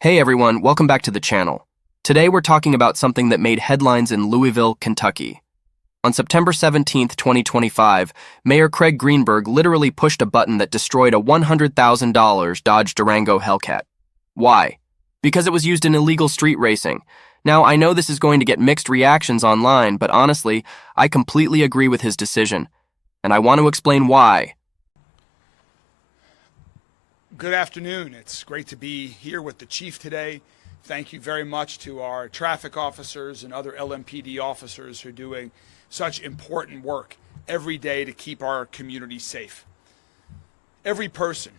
Hey everyone, welcome back to the channel. Today we're talking about something that made headlines in Louisville, Kentucky. On September 17, 2025, Mayor Craig Greenberg literally pushed a button that destroyed a $100,000 Dodge Durango Hellcat. Why? Because it was used in illegal street racing. Now, I know this is going to get mixed reactions online, but honestly, I completely agree with his decision. And I want to explain why. Good afternoon. It's great to be here with the chief today. Thank you very much to our traffic officers and other LMPD officers who are doing such important work every day to keep our community safe. Every person,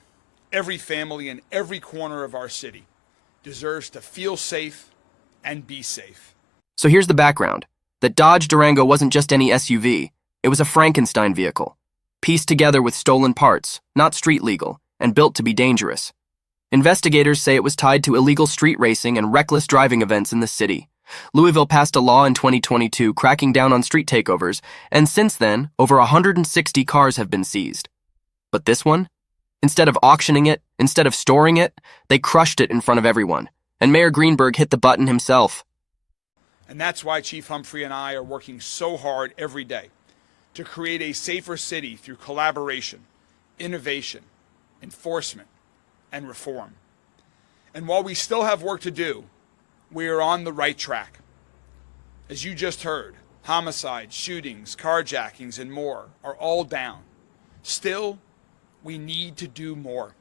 every family, and every corner of our city deserves to feel safe and be safe. So here's the background. The Dodge Durango wasn't just any SUV. It was a Frankenstein vehicle, pieced together with stolen parts, not street legal, and built to be dangerous. Investigators say it was tied to illegal street racing and reckless driving events in the city. Louisville passed a law in 2022 cracking down on street takeovers, and since then, over 160 cars have been seized. But this one? Instead of auctioning it, instead of storing it, they crushed it in front of everyone, and Mayor Greenberg hit the button himself. And that's why Chief Humphrey and I are working so hard every day to create a safer city through collaboration, innovation, enforcement, and reform. And while we still have work to do, we are on the right track. As you just heard, homicides, shootings, carjackings, and more are all down. Still, we need to do more.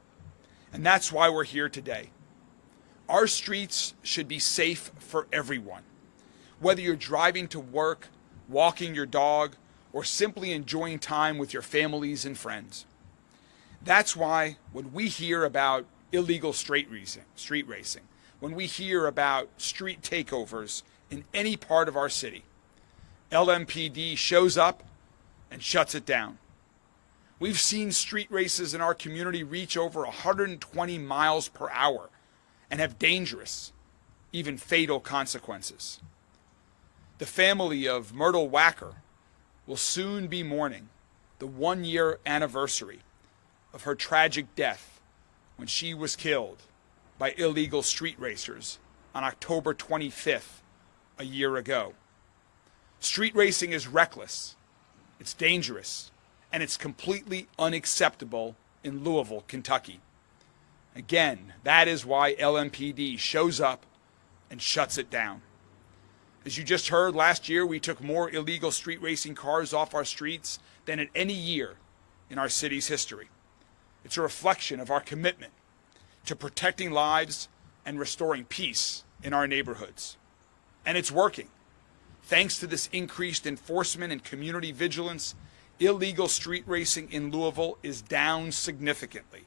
And that's why we're here today. Our streets should be safe for everyone. Whether you're driving to work, walking your dog, or simply enjoying time with your families and friends. That's why when we hear about illegal street racing, when we hear about street takeovers in any part of our city, LMPD shows up and shuts it down. We've seen street races in our community reach over 120 miles per hour and have dangerous, even fatal consequences. The family of Myrtle Wacker will soon be mourning the one-year anniversary of her tragic death when she was killed by illegal street racers on October 25th, a year ago. Street racing is reckless, it's dangerous, and it's completely unacceptable in Louisville, Kentucky. Again, that is why LMPD shows up and shuts it down. As you just heard, last year we took more illegal street racing cars off our streets than at any year in our city's history. It's a reflection of our commitment to protecting lives and restoring peace in our neighborhoods. And it's working. Thanks to this increased enforcement and community vigilance, illegal street racing in Louisville is down significantly.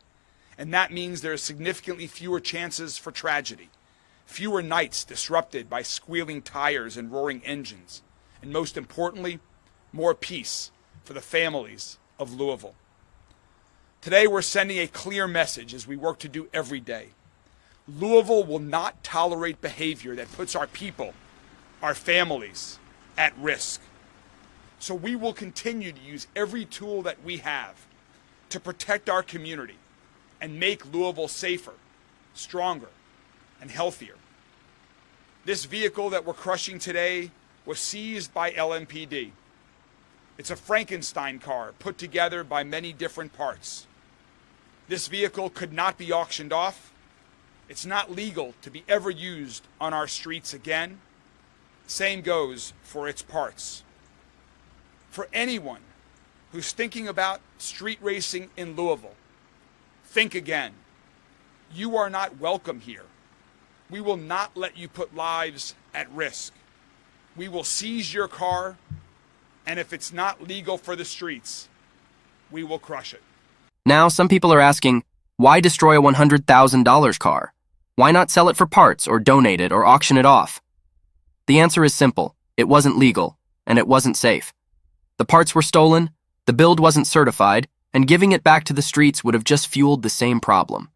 And that means there are significantly fewer chances for tragedy, fewer nights disrupted by squealing tires and roaring engines, and most importantly, more peace for the families of Louisville. Today, we're sending a clear message as we work to do every day. Louisville will not tolerate behavior that puts our people, our families, at risk. So we will continue to use every tool that we have to protect our community and make Louisville safer, stronger, and healthier. This vehicle that we're crushing today was seized by LMPD. It's a Frankenstein car put together by many different parts. This vehicle could not be auctioned off. It's not legal to be ever used on our streets again. Same goes for its parts. For anyone who's thinking about street racing in Louisville, think again. You are not welcome here. We will not let you put lives at risk. We will seize your car, and if it's not legal for the streets, we will crush it. Now, some people are asking, why destroy a $100,000 car? Why not sell it for parts or donate it or auction it off? The answer is simple. It wasn't legal, and it wasn't safe. The parts were stolen, the build wasn't certified, and giving it back to the streets would have just fueled the same problem.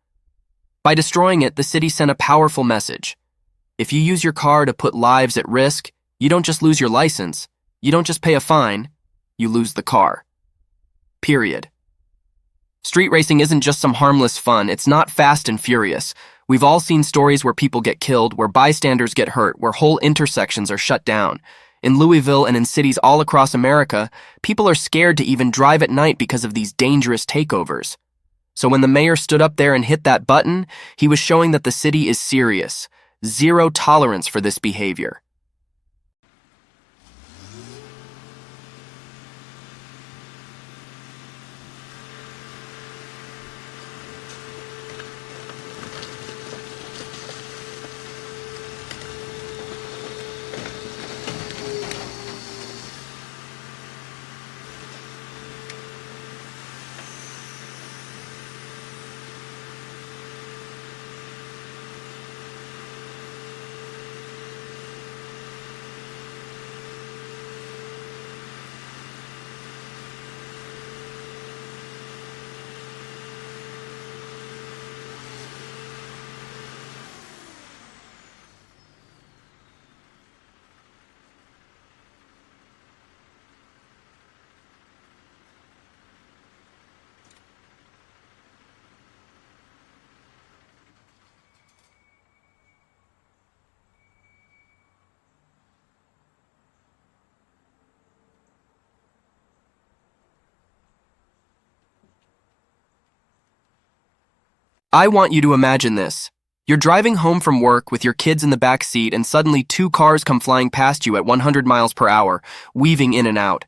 By destroying it, the city sent a powerful message. If you use your car to put lives at risk, you don't just lose your license, you don't just pay a fine, you lose the car. Period. Street racing isn't just some harmless fun, it's not Fast and Furious. We've all seen stories where people get killed, where bystanders get hurt, where whole intersections are shut down. In Louisville and in cities all across America, people are scared to even drive at night because of these dangerous takeovers. So when the mayor stood up there and hit that button, he was showing that the city is serious. Zero tolerance for this behavior. I want you to imagine this. You're driving home from work with your kids in the back seat and suddenly two cars come flying past you at 100 miles per hour, weaving in and out.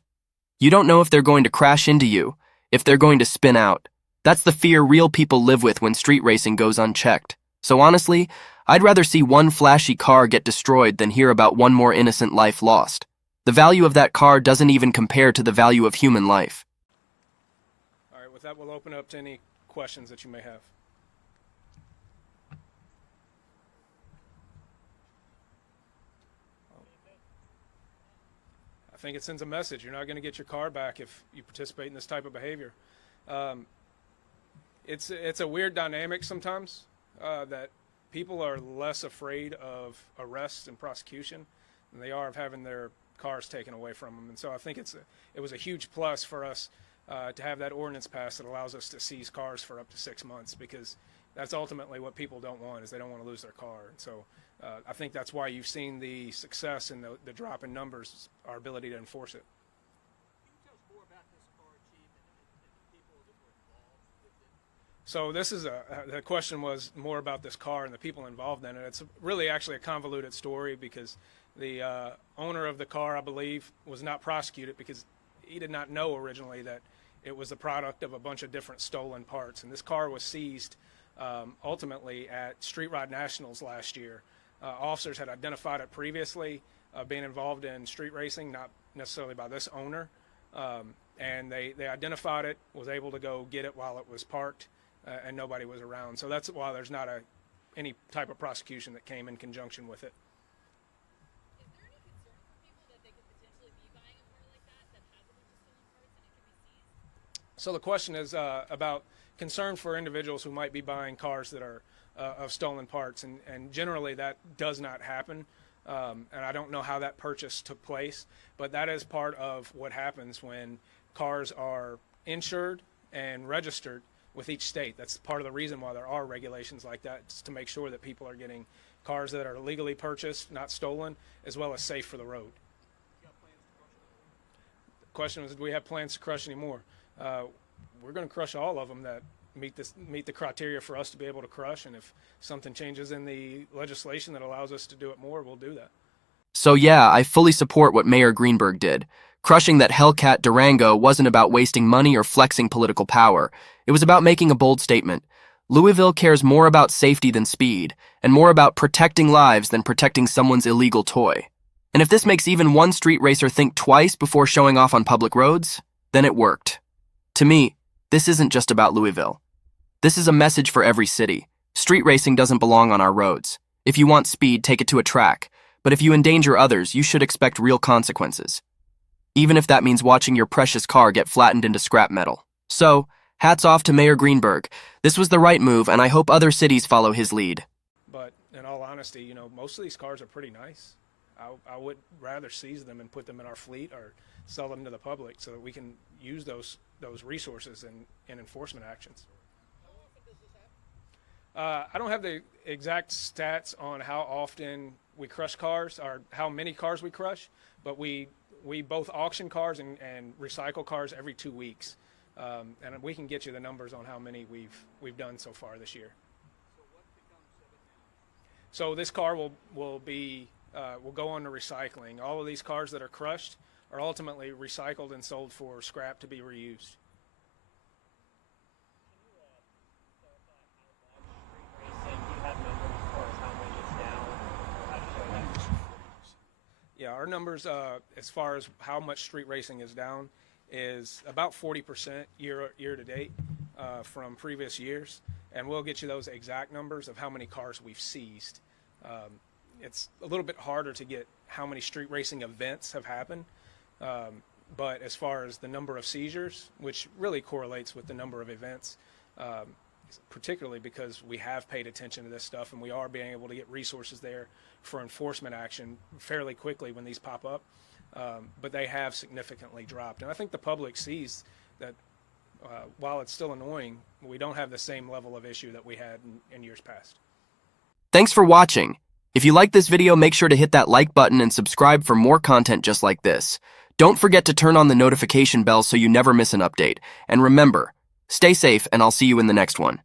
You don't know if they're going to crash into you, if they're going to spin out. That's the fear real people live with when street racing goes unchecked. So honestly, I'd rather see one flashy car get destroyed than hear about one more innocent life lost. The value of that car doesn't even compare to the value of human life. All right, with that, we'll open up to any questions that you may have. I think it sends a message. You're not going to get your car back if you participate in this type of behavior. It's a weird dynamic sometimes that people are less afraid of arrest and prosecution than they are of having their cars taken away from them. And so I think it was a huge plus for us to have that ordinance passed that allows us to seize cars for up to 6 months, because that's ultimately what people don't want, is they don't want to lose their car. And so I think that's why you've seen the success and the drop in numbers, our ability to enforce it. So this is the question was more about this car and the people involved in it. It's really actually a convoluted story, because the owner of the car, I believe, was not prosecuted because he did not know originally that it was the product of a bunch of different stolen parts. And this car was seized ultimately at Street Rod Nationals last year. Officers had identified it previously, being involved in street racing, not necessarily by this owner. And they identified it, was able to go get it while it was parked, and nobody was around. So that's why there's not any type of prosecution that came in conjunction with it. Is there any concern for people that they could potentially be buying a car like that has a bunch of stolen parts and it could be seized? So the question is about concern for individuals who might be buying cars that are of stolen parts, and generally that does not happen. And I don't know how that purchase took place, but that is part of what happens when cars are insured and registered with each state. That's part of the reason why there are regulations like that, is to make sure that people are getting cars that are legally purchased, not stolen, as well as safe for the road. The question was, do we have plans to crush any more? We're going to crush all of them that meet the criteria for us to be able to crush, and if something changes in the legislation that allows us to do it more, we'll do that. So yeah, I fully support what Mayor Greenberg did. Crushing that Hellcat Durango wasn't about wasting money or flexing political power. It was about making a bold statement. Louisville cares more about safety than speed, and more about protecting lives than protecting someone's illegal toy. And if this makes even one street racer think twice before showing off on public roads, then it worked. To me, this isn't just about Louisville. This is a message for every city. Street racing doesn't belong on our roads. If you want speed, take it to a track. But if you endanger others, you should expect real consequences. Even if that means watching your precious car get flattened into scrap metal. So, hats off to Mayor Greenberg. This was the right move, and I hope other cities follow his lead. But in all honesty, most of these cars are pretty nice. I would rather seize them and put them in our fleet or sell them to the public so that we can use those resources in enforcement actions. I don't have the exact stats on how often we crush cars or how many cars we crush, but we both auction cars and recycle cars every 2 weeks, and we can get you the numbers on how many we've done so far this year. So what becomes of it now? So this car will go on to recycling. All of these cars that are crushed are ultimately recycled and sold for scrap to be reused. Yeah, our numbers as far as how much street racing is down is about 40% year to date from previous years, and we'll get you those exact numbers of how many cars we've seized. It's a little bit harder to get how many street racing events have happened, but as far as the number of seizures, which really correlates with the number of events, particularly because we have paid attention to this stuff and we are being able to get resources there for enforcement action fairly quickly when these pop up, but they have significantly dropped. And I think the public sees that while it's still annoying, we don't have the same level of issue that we had in years past. Thanks for watching. If you like this video, make sure to hit that like button and subscribe for more content just like this. Don't forget to turn on the notification bell so you never miss an update. And remember, stay safe and I'll see you in the next one.